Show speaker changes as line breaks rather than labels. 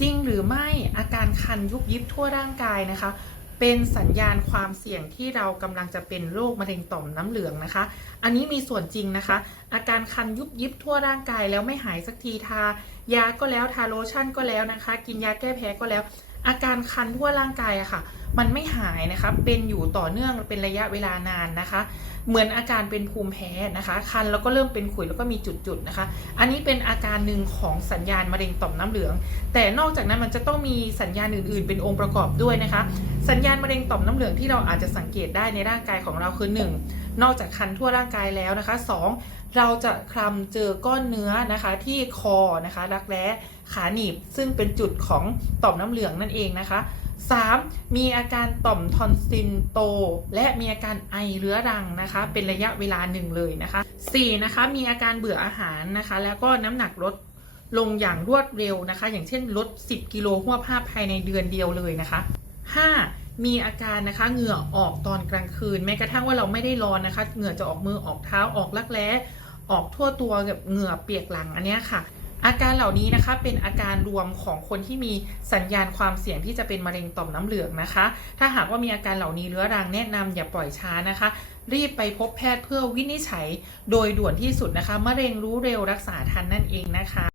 จริงหรือไม่อาการคันยุบยิบทั่วร่างกายนะคะ เป็นสัญญาณความเสี่ยงที่เรากำลังจะเป็นโรคมะเร็งต่อมน้ำเหลืองนะคะ อันนี้มีส่วนจริงนะคะ อาการคันยุบยิบทั่วร่างกายแล้วไม่หายสักทีทายาก็แล้วทาโลชั่นก็แล้วนะคะ กินยาแก้แพ้ก็แล้วอาการคันทั่วร่างกายอะค่ะ มันไม่หายนะคะ เป็นอยู่ต่อเนื่องเป็นระยะเวลานานนะคะ เหมือนอาการเป็นภูมิแพ้นะคะ คันแล้วก็เริ่มเป็นขุยแล้วก็มีจุดๆนะคะ อันนี้เป็นอาการหนึ่งของสัญญาณมะเร็งต่อมน้ำเหลือง แต่นอกจากนั้นมันจะต้องมีสัญญาณอื่น ๆ เป็นองค์ประกอบด้วยนะคะ สัญญาณมะเร็งต่อมน้ำเหลืองที่เราอาจจะสังเกตได้ในร่างกายของเราคือ 1. นอกจากคันทั่วร่างกายแล้วนะคะ 2. เราจะคลำเจอก้อนเนื้อนะคะที่คอนะคะรักแร้ขาหนีบ ซึ่งเป็นจุดของต่อมน้ำเหลืองนั่นเองนะคะ 3. มีอาการต่อมทอนซิลโต และมีอาการไอเรื้อรังนะคะ เป็นระยะเวลาหนึ่งเลยนะคะ 4. นะคะมีอาการเบื่ออาหารนะคะ แล้วก็น้ำหนักลดลงอย่างรวดเร็วนะคะ อย่างเช่นลด 10 กิโลหัวภาพภายในเดือนเดียวเลยนะคะ 5. มีอาการนะคะเหงื่อออกตอนกลางคืน แม้กระทั่งว่าเราไม่ได้ร้อนนะคะ เหงื่อจะออกมือออกเท้าออกรักแร้ออกทั่วตัวแบบเหงื่อเปียกหลังอันเนี้ยค่ะ อาการเหล่านี้นะคะเป็นอาการรวมของคนที่มีสัญญาณความเสี่ยงที่จะเป็นมะเร็งต่อมน้ำเหลืองนะคะ ถ้าหากว่ามีอาการเหล่านี้เรื้อรังแนะนำอย่าปล่อยช้านะคะ รีบไปพบแพทย์เพื่อวินิจฉัย โดยด่วนที่สุดนะคะมะเร็งรู้เร็วรักษาทันนั่นเองนะคะ